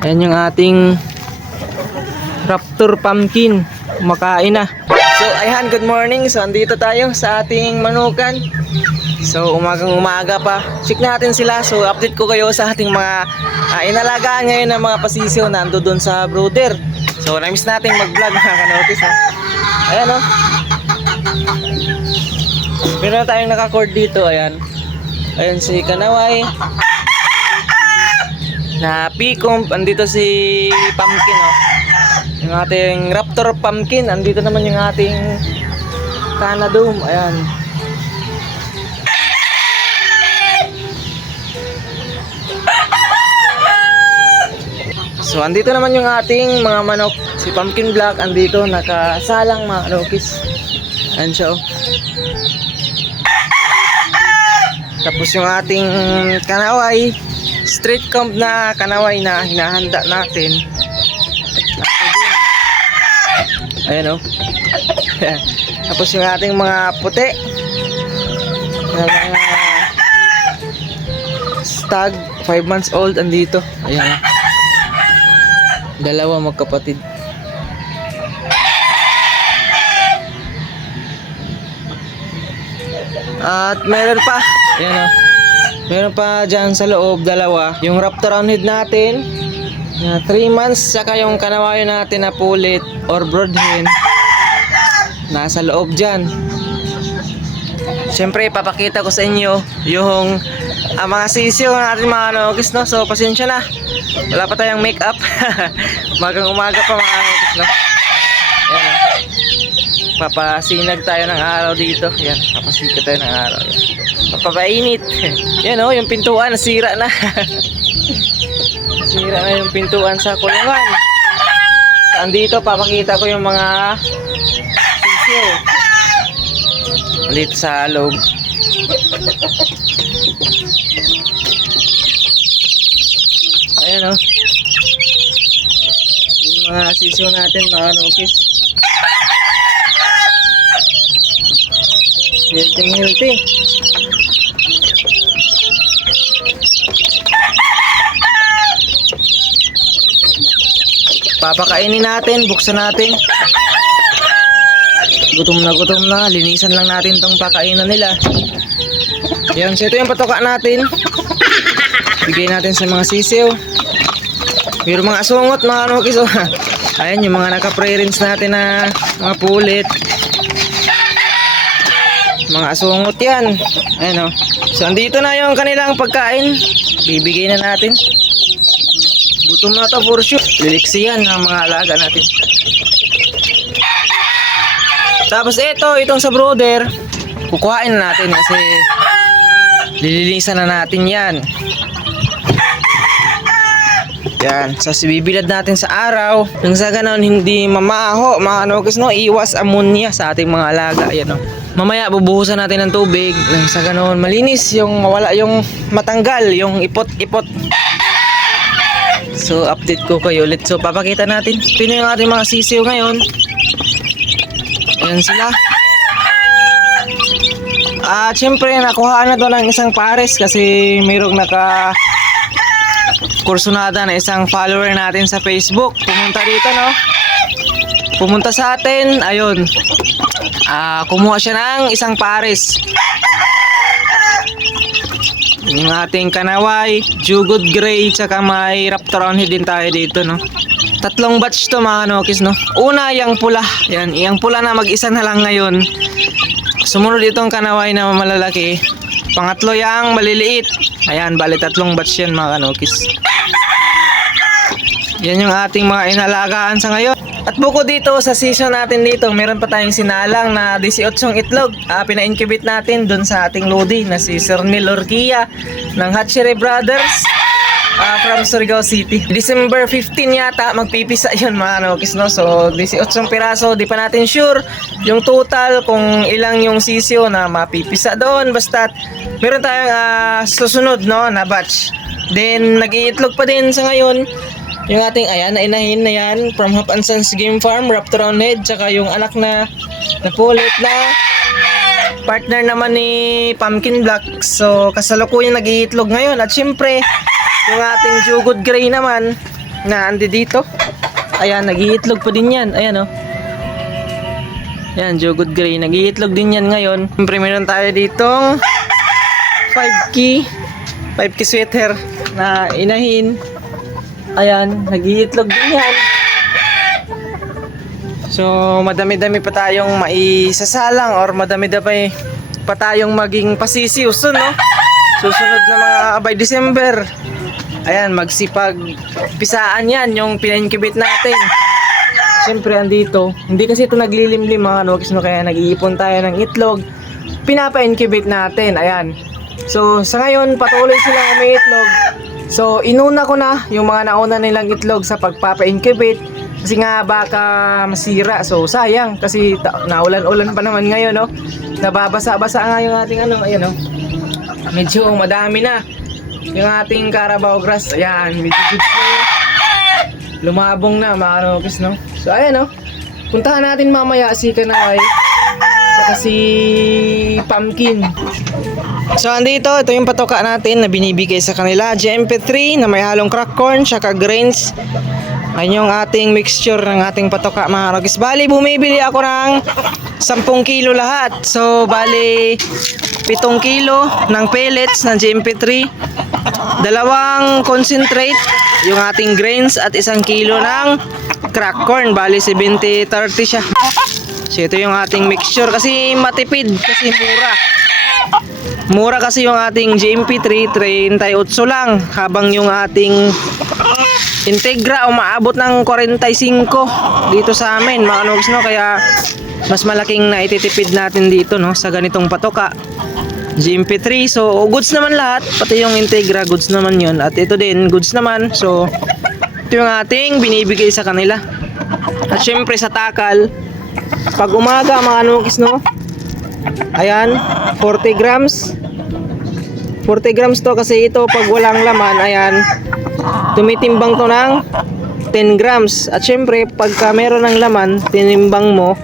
Ayan yung ating Raptor Pumpkin. Kumakain na. So ayan, good morning. So andito tayo sa ating manukan. So umagang umaga pa. Check natin sila. So update ko kayo sa ating mga inalagaan ngayon ng mga pasisyo na ando doon sa brooder. So na-miss natin mag-vlog mga kanotis ha. Ayan o. Meron tayong naka-cord dito. Ayan. Ayan si Kanaway. Na Picom. Andito si Pumpkin o. Yung ating Raptor Pumpkin. Andito naman yung ating Canadome. Ayan. So andito naman yung ating mga manok. Si Pumpkin Black andito nakasalang mga kanokis. Ayan siya oh. Tapos yung ating Kanaway, street comb na Kanaway na hinahanda natin. Ayan oh. Tapos yung ating mga puti. Yung mga stag 5 months old andito. Ayan oh. Dalawa magkapatid. At meron pa. Ayan o. Meron pa dyan sa loob, dalawa. Yung Raptor Roundhead natin na 3 months. Saka yung Kanawayo natin na pulit or broodhen. Nasa loob dyan. Siyempre papakita ko sa inyo yung mga sisiyo natin mga kanokis no. So pasensya na. Wala pa tayong make up. Magang umaga pa mga kanokis no. Ayan, papasinag tayo ng araw dito. Yan, papasikat tayo ng araw. Yan. Papapainit. Yan oh, yung pintuan nasira na. Nasira na yung pintuan sa kulungan. So, andito papakita ko yung mga sisiyo. Andito sa loob. Ayan o. Yung mga sisiyo natin mga kanokis. Healthy. Papakainin natin, buksan natin. Gutom na, linisan lang natin tong pakainan nila. Yan, so ito yung patoka natin. Bigay natin sa mga sisiw. Mayroong mga asungot, mga kanokis. Oh. Ayan yung mga naka-pre-rinse natin na mga pulit. Mga asungot yan. Ayan o. So andito na yung kanilang pagkain. Bibigay na natin. Gutom na ito for sure. Liliksiyan ng mga alaga natin. Tapos itong sa brooder, kukuhain na natin kasi lilinisan na natin yan. Yan, so bibilad natin sa araw. Nang sa ganon hindi mamaho, mga kanokis no, iwas ammonia sa ating mga alaga. Ayan o. Mamaya bubuhusan natin ng tubig nang sa ganon malinis yung mawala yung matanggal yung ipot-ipot. So update ko kayo ulit. So papakita natin. Ito na yung ating mga sisiw ngayon. Ayan sila. At syempre nakuha na to ng isang pares kasi mayroong naka kursunada na isang follower natin sa Facebook. Pumunta dito no. Pumunta sa atin. Ayun. Kumuha siya ng isang pares. Yung ating Kanaway, Jugod Gray, tsaka may Raptor Roundhead din tayo dito no. 3 batch to mga kanokis no. Una yung pula. Yan, yung pula na mag-isa na lang ngayon. Sumunod itong Kanaway na malalaki. Pangatlo yung maliliit. Ayan, bali 3 batch yan mga kanokis. Yan yung ating mga inalagaan sa ngayon. At bukod dito sa season natin dito, meron pa tayong sinalang na 18 itlog. Pina-incubate natin dun sa ating lodi na si Sir Neil Orquia ng Hatchery Brothers from Surigao City. December 15 yata magpipisa yun mga kanokis no. So 18 piraso, di pa natin sure yung total kung ilang yung sisyo na mapipisa doon. Basta meron tayong susunod no na batch. Then nag-iitlog pa din sa ngayon yung ating ayan na inahin na yan from Hop and Sons Game Farm, Raptor Roundhead, tsaka yung anak na pulit na partner naman ni Pumpkin Black. So kasalukuyan nag-iitlog ngayon. At syempre yung ating Jugod Gray naman na andi dito. Ayan, nag-iitlog pa din yan. Ayan, oh. Ayan, Jogod Gray. Nag-iitlog din yan ngayon. Siyempre, meron tayo ditong 5K sweater na inahin. Ayan, nag-iitlog din yan. So, madami-dami pa tayong maisasalang or madami-dami pa tayong maging pasisiw no? Susunod na mga by December. Ayan, magsipag pisaan yan yung pina-incubate natin. Siyempre, andito. Hindi kasi ito naglilimlim mga kanokis, no? Kaya nag-iipon tayo ng itlog. Pinapa-incubate natin. Ayan. So, sa ngayon, patuloy silang umiitlog. So, inuna ko na yung mga nauna nilang itlog sa pagpapa-incubate. Kasi nga baka masira. So, sayang. Kasi naulan-ulan pa naman ngayon, no? Nababasa-basa nga yung ating ano. Ayan, no? Medyo madami na. Yung ating Carabao grass. Ayan, medyo good na. Lumabong na, mga kanokis, no? So, ayan, no? Puntahan natin mamaya si Kanaway. Saka si Pumpkin. So, andito, ito yung patoka natin na binibigay sa kanila. GMP3 na may halong crack corn, saka grains. Ayun yung ating mixture ng ating patoka, mga kanokis. Bali, bumibili ako ng 10 kilo lahat. So, bali, 7 kilo ng pellets ng GMP3. 2 concentrate, yung ating grains, at 1 kilo ng crack corn. Bali, 70-30 siya. So, ito yung ating mixture. Kasi matipid, kasi mura. Mura kasi yung ating GMP3, 38 lang. Habang yung ating Integra umaabot ng 45 dito sa amin, mga kanokis, no? Kaya mas malaking naititipid natin dito, no, sa ganitong patoka. GMP3, so goods naman lahat, pati yung Integra goods naman yun, at ito din goods naman. So ito yung ating binibigay sa kanila. At syempre sa takal, pag umaga, mga kanokis, no, ayan, 40 grams to. Kasi ito pag walang laman, ayan, tumitimbang to ng 10 grams. At syempre, pagka meron ng laman, tinimbang mo,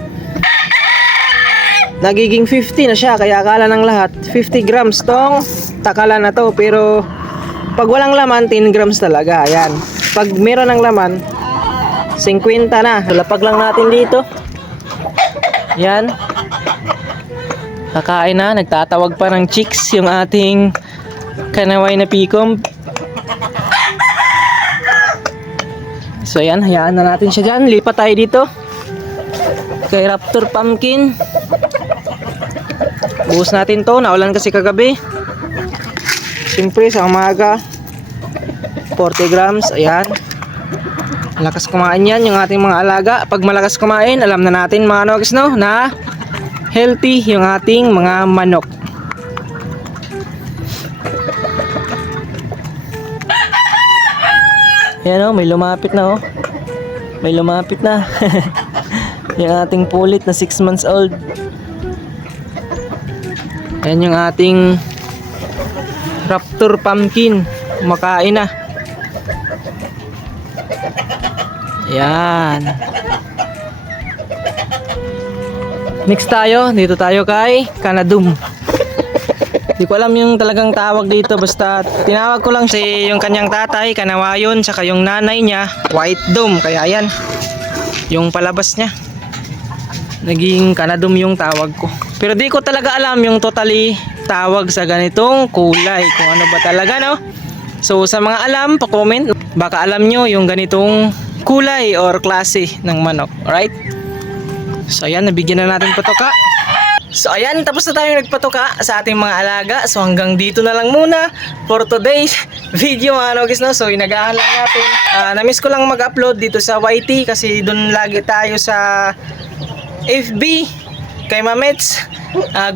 nagiging 50 na siya. Kaya akala ng lahat, 50 grams tong takala na to. Pero, pag walang laman, 10 grams talaga. Ayan. Pag meron ng laman, 50 na. Lapag lang natin dito. Ayan. Kakain na. Nagtatawag pa ng chicks yung ating Kanaway na pikom. So ayan, hayaan na natin siya dyan. Lipat tayo dito kay Raptor Pumpkin. Buhos natin to, naulan kasi kagabi. Siyempre sa umaga, 40 grams, ayan. Malakas kumain yan yung ating mga alaga. Pag malakas kumain, alam na natin, mga kanokis, no, na healthy yung ating mga manok. Ayan, oh, may lumapit na, oh. May lumapit na. Yung ating pulit na 6 months old. Ayan yung ating Raptor Pumpkin. Kumakain na. Ayan. Next tayo. Dito tayo kay Canadum. Di ko alam yung talagang tawag dito, basta tinawag ko lang si yung kanyang tatay, Kanawayon, saka yung nanay niya, White Dome. Kaya ayan, yung palabas niya, naging Canadum yung tawag ko. Pero di ko talaga alam yung totally tawag sa ganitong kulay, kung ano ba talaga, no? So sa mga alam, pa-comment, baka alam nyo yung ganitong kulay or klase ng manok, alright? So ayan, nabigyan na natin patoka. So ayan, tapos na tayong nagpatoka sa ating mga alaga. So hanggang dito na lang muna for today's video, mga kanokis, no? So inagahan lang natin. Na-miss ko lang mag-upload dito sa YT kasi doon lagi tayo sa FB kay Mamets,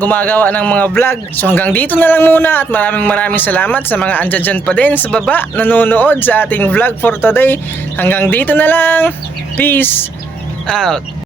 gumagawa ng mga vlog. So hanggang dito na lang muna at maraming salamat sa mga andyan pa din sa baba nanonood sa ating vlog for today. Hanggang dito na lang. Peace out.